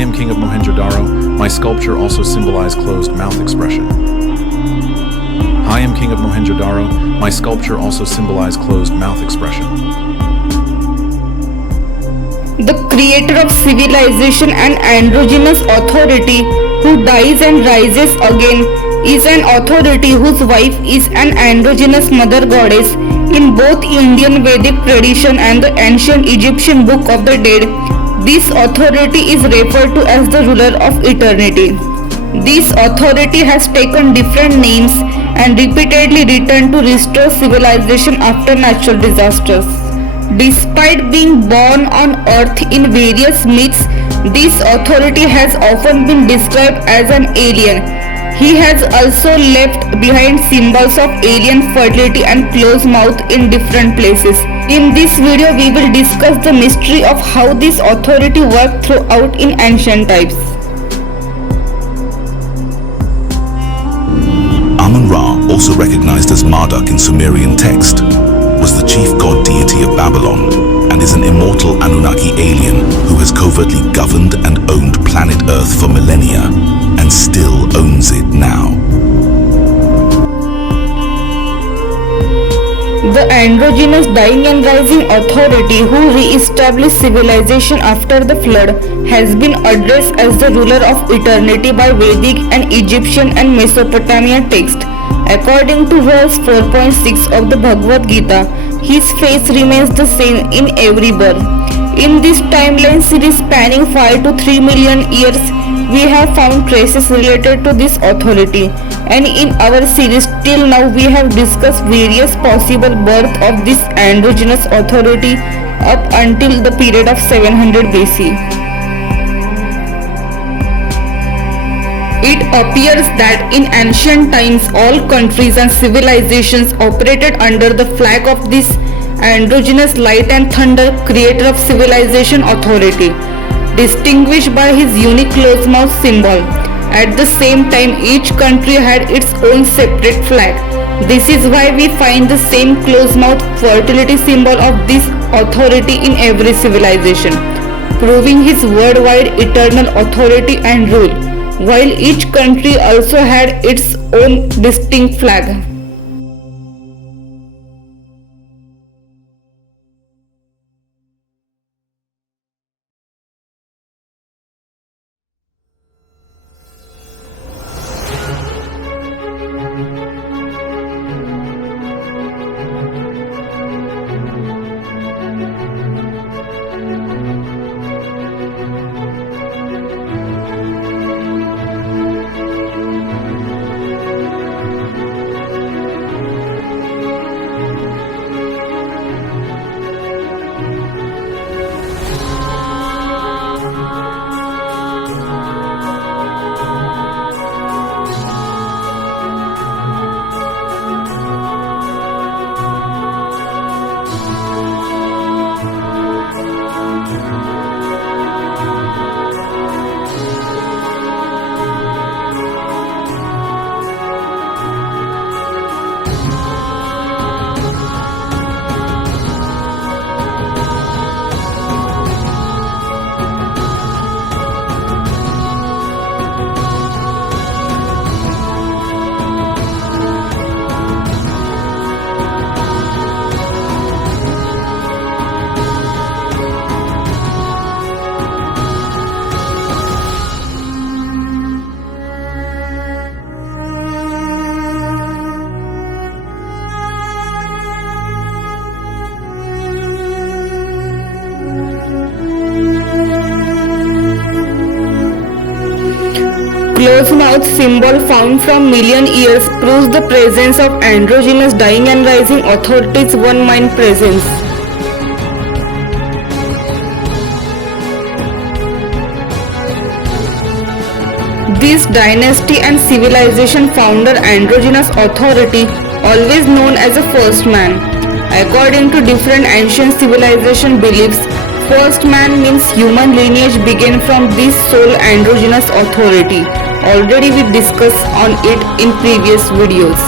am king of Mohenjo-Daro. My sculpture also symbolized closed mouth expression. I am king of Mohenjo-Daro. My sculpture also symbolized closed mouth expression. The creator of civilization and androgynous authority who dies and rises again is an authority whose wife is an androgynous mother goddess. In both Indian Vedic tradition and the ancient Egyptian Book of the Dead, this authority is referred to as the ruler of eternity. This authority has taken different names and repeatedly returned to restore civilization after natural disasters. Despite being born on earth in various myths, this authority has often been described as an alien. He has also left behind symbols of alien fertility and closed mouth in different places. In this video, we will discuss the mystery of how this authority worked throughout in ancient times. Amun-Ra, also recognized as Marduk in Sumerian text, was the chief god deity of Babylon and is an immortal Anunnaki alien who has covertly governed and owned planet Earth for millennia and still owns it now. The androgynous dying and rising authority who re-established civilization after the flood has been addressed as the ruler of eternity by Vedic and Egyptian and Mesopotamian texts. According to verse 4.6 of the Bhagavad Gita, his face remains the same in every birth. In this timeline series spanning 5 to 3 million years, we have found traces related to this authority, and in our series till now we have discussed various possible births of this androgynous authority up until the period of 700 BC. It appears that in ancient times all countries and civilizations operated under the flag of this androgynous light and thunder creator of civilization authority, distinguished by his unique closed mouth symbol. At the same time, each country had its own separate flag. This is why we find the same closed mouth fertility symbol of this authority in every civilization, proving his worldwide eternal authority and rule, while each country also had its own distinct flag. Closed mouth symbol found from million years proves the presence of androgynous dying and rising authorities' one mind presence. This dynasty and civilization founder androgynous authority, always known as a first man. According to different ancient civilization beliefs, first man means human lineage began from this sole androgynous authority. Already we discussed on it in previous videos.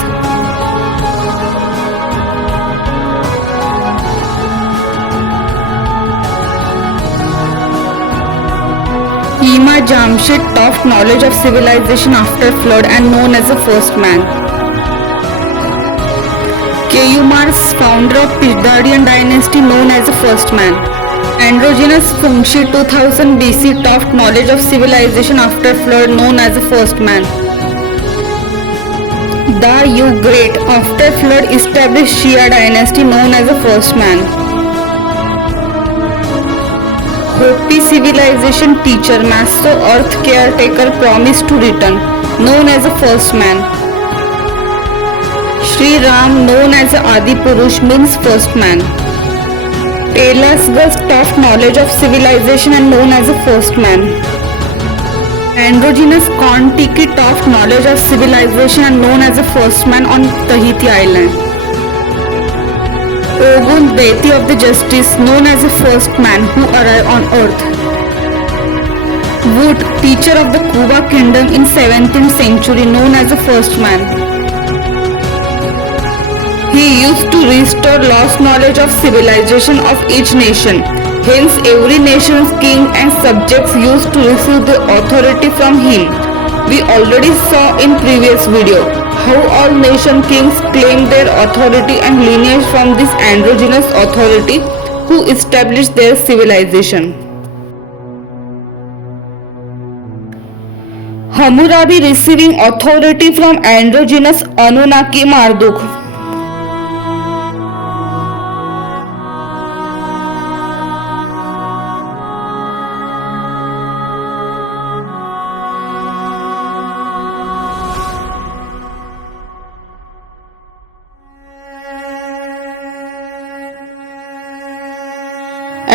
He Jamshid taught knowledge of civilization after flood and known as the first man. Keyumars, founder of Pidarian dynasty, known as the first man. Androgynous Fungshi 2000 BC taught knowledge of civilization after flood, known as the first man. Da Yu Great after flood established Shia dynasty, known as the first man. Hopi civilization teacher, master earth caretaker promised to return, known as the first man. Sri Ram, known as the Adi Purush, means first man. Telusgus taught knowledge of civilization and known as the first man. Androgynous Kon-Tiki taught knowledge of civilization and known as the first man on Tahiti Island. Ogun, deity of the justice, known as the first man who arrived on earth. Wood, teacher of the Kuva kingdom in 17th century, known as the first man. He used to restore lost knowledge of civilization of each nation. Hence, every nation's king and subjects used to receive the authority from him. We already saw in previous video how all nation kings claim their authority and lineage from this androgynous authority who established their civilization. Hammurabi receiving authority from androgynous Anunnaki Marduk.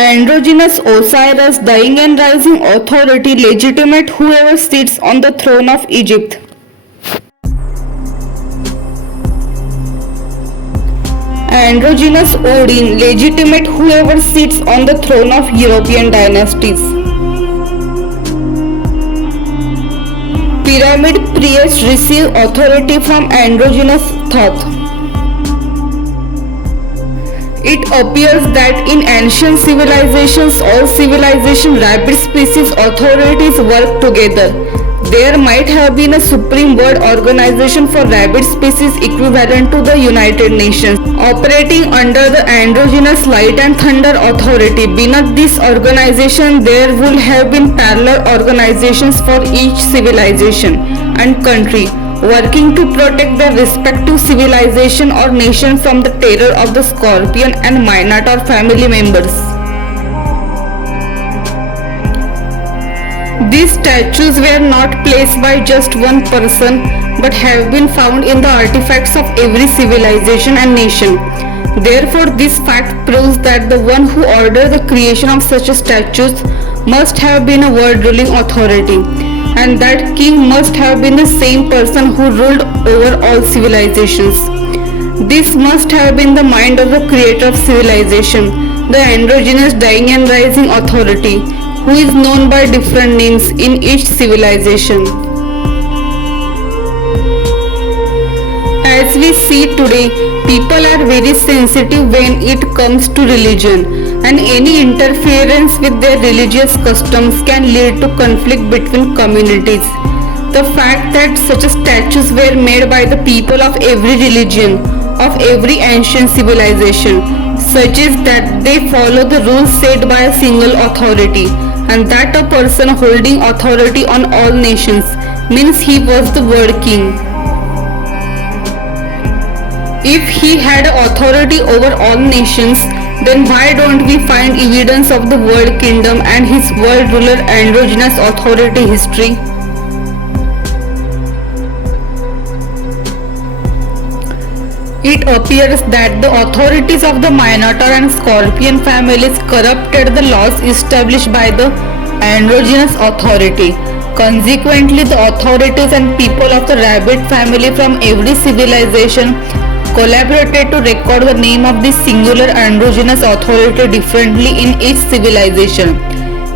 Androgynous Osiris, dying and rising authority, legitimate whoever sits on the throne of Egypt. Androgynous Odin, legitimate whoever sits on the throne of European dynasties. Pyramid priests receive authority from androgynous Thoth. It appears that in ancient civilizations, all civilization rabbit species authorities work together. There might have been a supreme world organization for rabbit species equivalent to the United Nations, operating under the androgynous light and thunder authority. Beneath this organization, there would have been parallel organizations for each civilization and country, working to protect their respective civilization or nation from the terror of the Scorpion and Minotaur family members. These statues were not placed by just one person but have been found in the artifacts of every civilization and nation. Therefore, this fact proves that the one who ordered the creation of such statues must have been a world-ruling authority, and that king must have been the same person who ruled over all civilizations. This must have been the mind of the creator of civilization, the androgynous dying and rising authority, who is known by different names in each civilization. As we see today, people are very sensitive when it comes to religion, and any interference with their religious customs can lead to conflict between communities. The fact that such statues were made by the people of every religion, of every ancient civilization, suggests that they follow the rules set by a single authority, and that a person holding authority on all nations means he was the world king. If he had authority over all nations, then why don't we find evidence of the world kingdom and his world ruler androgynous authority history? It appears that the authorities of the Minotaur and Scorpion families corrupted the laws established by the androgynous authority. Consequently, the authorities and people of the rabbit family from every civilization collaborated to record the name of this singular androgynous authority differently in each civilization.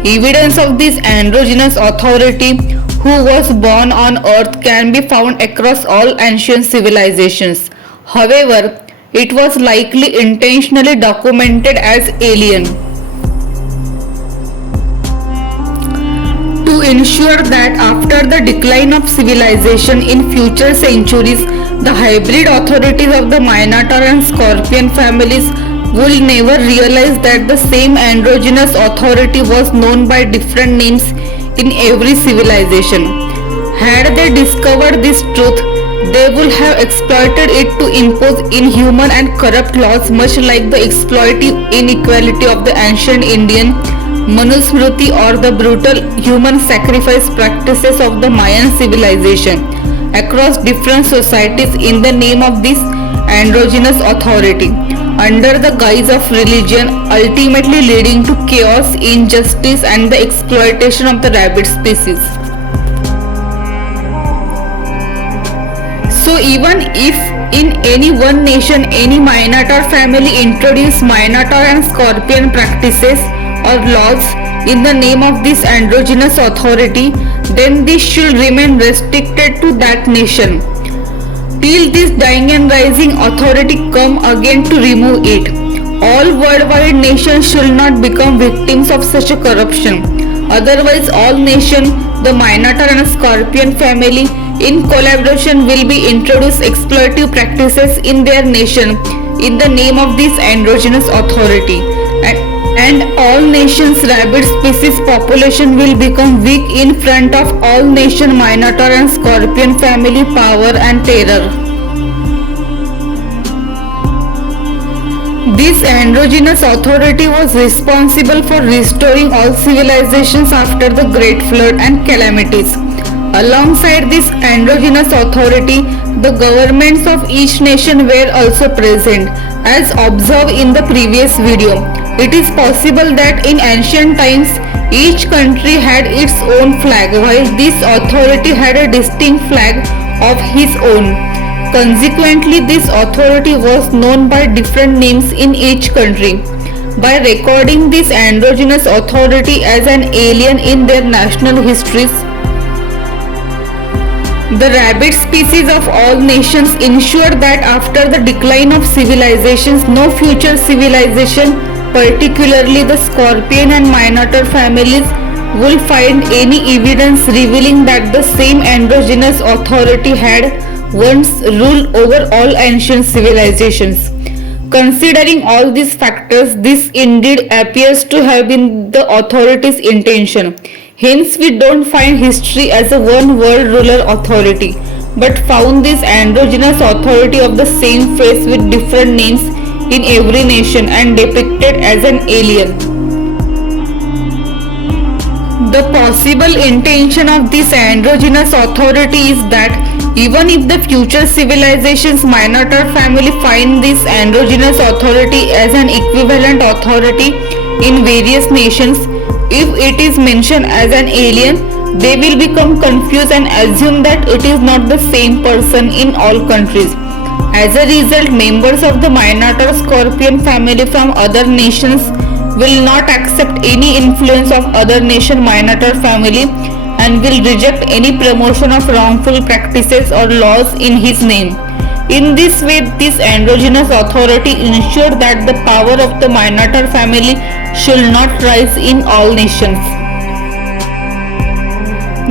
Evidence of this androgynous authority who was born on earth can be found across all ancient civilizations. However, it was likely intentionally documented as alien. To to ensure that after the decline of civilization in future centuries, the hybrid authorities of the Minotaur and Scorpion families will never realize that the same androgynous authority was known by different names in every civilization. Had they discovered this truth, they would have exploited it to impose inhuman and corrupt laws, much like the exploitative inequality of the ancient Indian Manusmriti or the brutal human sacrifice practices of the Mayan civilization across different societies in the name of this androgynous authority, under the guise of religion, ultimately leading to chaos, injustice, and the exploitation of the rabbit species. So even if in any one nation any Minotaur family introduce Minotaur and Scorpion practices or laws in the name of this androgynous authority, then this should remain restricted to that nation till this dying and rising authority come again to remove it. All worldwide nations should not become victims of such a corruption. Otherwise, all nations, the Minotaur and Scorpion family, in collaboration will be introduced exploitative practices in their nation in the name of this androgynous authority. And all nations' rabbit species population will become weak in front of all nation Minotaur and Scorpion family power and terror. This androgynous authority was responsible for restoring all civilizations after the Great Flood and calamities. Alongside this androgynous authority, the governments of each nation were also present, as observed in the previous video. It is possible that in ancient times, each country had its own flag, while this authority had a distinct flag of his own. Consequently, this authority was known by different names in each country. By recording this androgynous authority as an alien in their national histories, the rabbit species of all nations ensure that after the decline of civilizations, no future civilization, particularly the Scorpion and Minotaur families, will find any evidence revealing that the same androgynous authority had once ruled over all ancient civilizations. Considering all these factors, this indeed appears to have been the authority's intention. Hence, we don't find history as a one world ruler authority, but found this androgynous authority of the same face with different names in every nation and depicted as an alien. The possible intention of this androgynous authority is that even if the future civilizations Minotaur family find this androgynous authority as an equivalent authority in various nations, if it is mentioned as an alien, they will become confused and assume that it is not the same person in all countries. As a result, members of the Minotaur Scorpion family from other nations will not accept any influence of other nation Minotaur family and will reject any promotion of wrongful practices or laws in his name. In this way, this androgynous authority ensured that the power of the Minotaur family should not rise in all nations.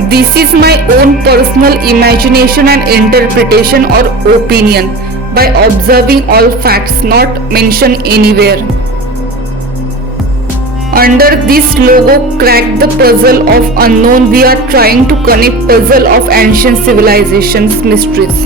This is my own personal imagination and interpretation or opinion by observing all facts not mentioned anywhere. Under this logo, crack the puzzle of unknown, we are trying to connect puzzle of ancient civilizations mysteries.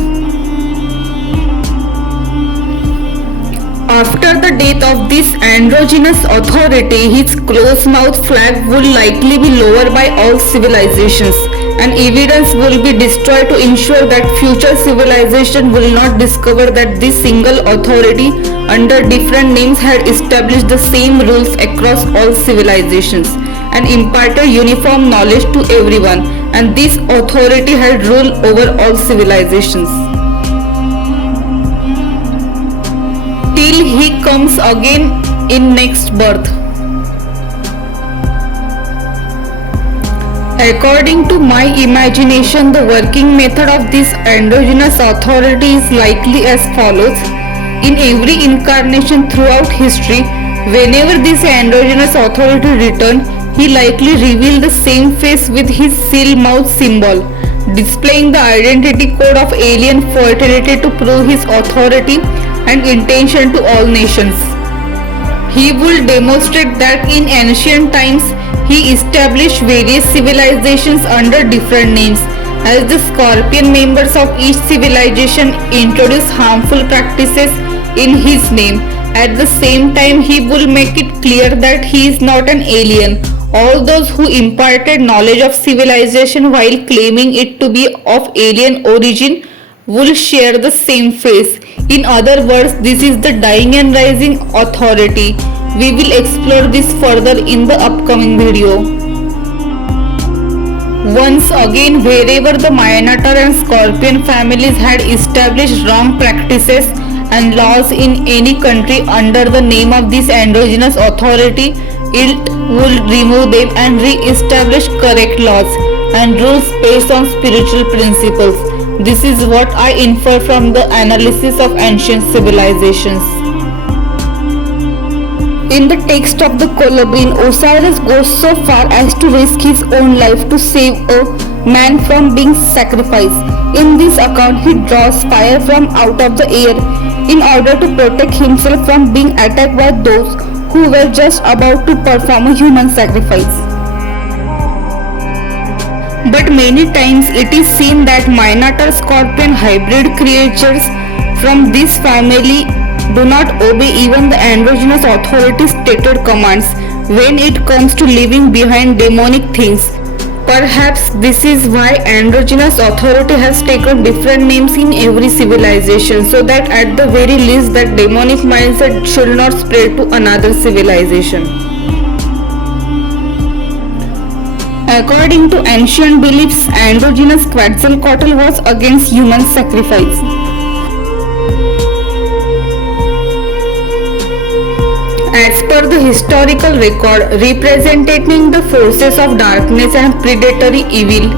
After the death of this androgynous authority, his close-mouthed flag would likely be lowered by all civilizations, and evidence will be destroyed to ensure that future civilization will not discover that this single authority under different names had established the same rules across all civilizations and imparted uniform knowledge to everyone, and this authority had ruled over all civilizations. Till he comes again in next birth. According to my imagination, the working method of this androgynous authority is likely as follows. In every incarnation throughout history, whenever this androgynous authority returned, he likely revealed the same face with his seal mouth symbol, displaying the identity code of alien fertility to prove his authority and intention to all nations. He would demonstrate that in ancient times he established various civilizations under different names, as the scorpion members of each civilization introduce harmful practices in his name. At the same time, he will make it clear that he is not an alien. All those who imparted knowledge of civilization while claiming it to be of alien origin will share the same face. In other words, this is the dying and rising authority. We will explore this further in the upcoming video. Once again, wherever the Minotaur and Scorpion families had established wrong practices and laws in any country under the name of this androgynous authority, it will remove them and re-establish correct laws and rules based on spiritual principles. This is what I infer from the analysis of ancient civilizations. In the text of the Columbine, Osiris goes so far as to risk his own life to save a man from being sacrificed. In this account, he draws fire from out of the air in order to protect himself from being attacked by those who were just about to perform a human sacrifice. But many times it is seen that Minotaur Scorpion hybrid creatures from this family do not obey even the androgynous authority's stated commands when it comes to leaving behind demonic things. Perhaps this is why androgynous authority has taken different names in every civilization, so that at the very least that demonic mindset should not spread to another civilization. According to ancient beliefs, androgynous Quetzalcoatl was against human sacrifice. As per the historical record representing the forces of darkness and predatory evil,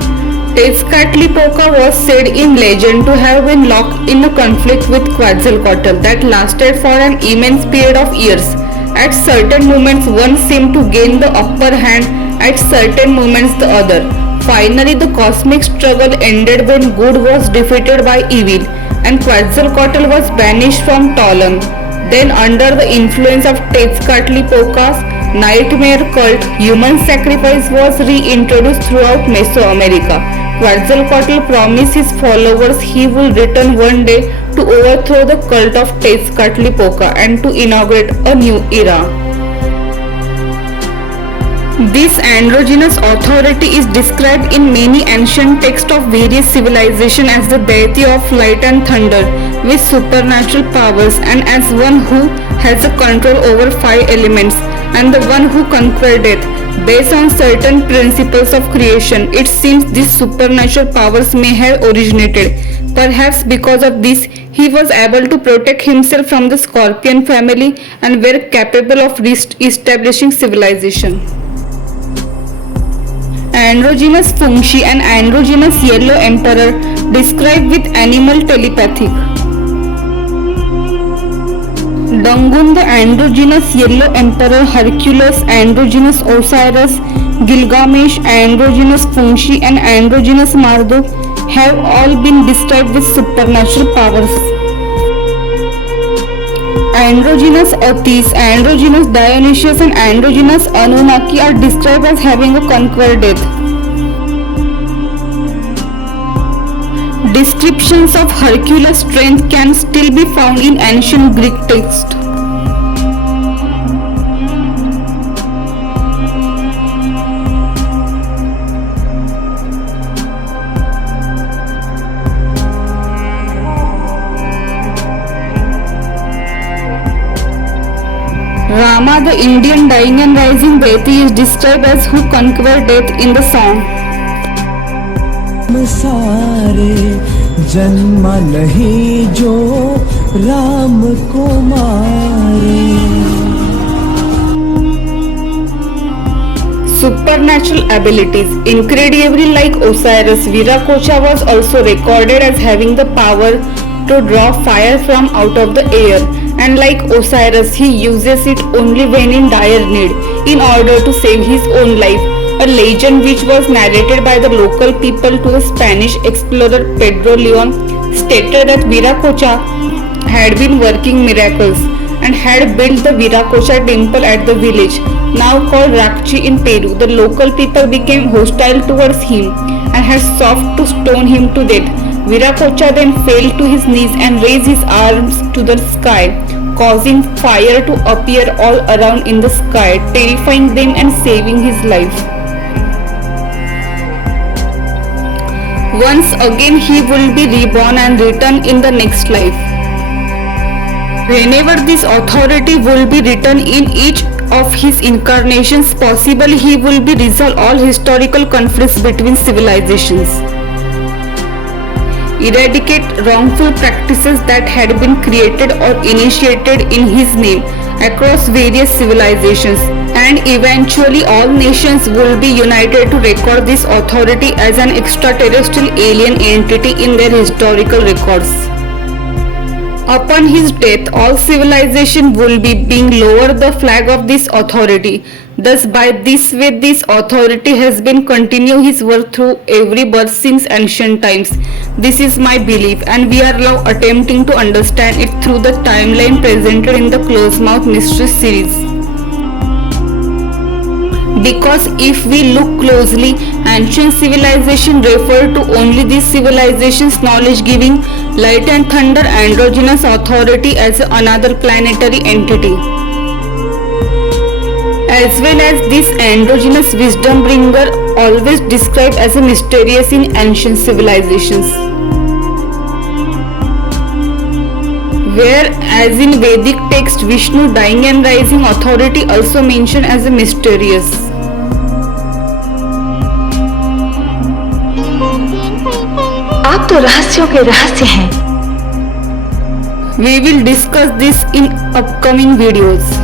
Tezcatlipoca was said in legend to have been locked in a conflict with Quetzalcoatl that lasted for an immense period of years. At certain moments one seemed to gain the upper hand, at certain moments the other. Finally the cosmic struggle ended when good was defeated by evil and Quetzalcoatl was banished from Tolan. Then under the influence of Tezcatlipoca's nightmare cult, human sacrifice was reintroduced throughout Mesoamerica. Quetzalcoatl promised his followers he will return one day to overthrow the cult of Tezcatlipoca and to inaugurate a new era. This androgynous authority is described in many ancient texts of various civilizations as the deity of light and thunder with supernatural powers and as one who has a control over 5 elements and the one who conquered death. Based on certain principles of creation, it seems these supernatural powers may have originated. Perhaps because of this, he was able to protect himself from the Scorpion family and were capable of establishing civilization. Androgynous Fungshi and androgynous Yellow Emperor described with animal telepathy. Dangun the androgynous Yellow Emperor, Hercules androgynous Osiris, Gilgamesh androgynous Fungshi and androgynous Marduk have all been described with supernatural powers. Androgynous Athis, androgynous Dionysius and androgynous Anunnaki are described as having a conquered death. Descriptions of Hercules' strength can still be found in ancient Greek texts. Rama, the Indian dying and rising deity, is described as who conquered death in the song. सारे जन्म नहीं जो राम को मारे. Supernatural abilities. Incredibly like Osiris, Viracocha was also recorded as having the power to draw fire from out of the air, and like Osiris he uses it only when in dire need. in order to save his own life. A legend which was narrated by the local people to the Spanish explorer Pedro Leon stated that Viracocha had been working miracles and had built the Viracocha temple at the village, now called Rakchi in Peru. The local people became hostile towards him and had sought to stone him to death. Viracocha then fell to his knees and raised his arms to the sky, causing fire to appear all around in the sky, terrifying them and saving his life. Once again he will be reborn and return in the next life. Whenever this authority will be written in each of his incarnations possible, he will be resolve all historical conflicts between civilizations, eradicate wrongful practices that had been created or initiated in his name across various civilizations, and eventually all nations will be united to record this authority as an extraterrestrial alien entity in their historical records. Upon his death, all civilization will be being lower the flag of this authority. Thus, by this way, this authority has been continue his work through every birth since ancient times. This is my belief, and we are now attempting to understand it through the timeline presented in the Closed Mouth Mystery series. Because if we look closely, ancient civilization refer to only these civilizations' knowledge-giving, light and thunder androgynous authority as another planetary entity, as well as this androgynous wisdom bringer always described as a mysterious in ancient civilizations. Whereas in Vedic text, Vishnu dying and rising authority also mentioned as a mysterious. आप तो रहस्यों के रहस्य हैं। We will discuss this in upcoming videos.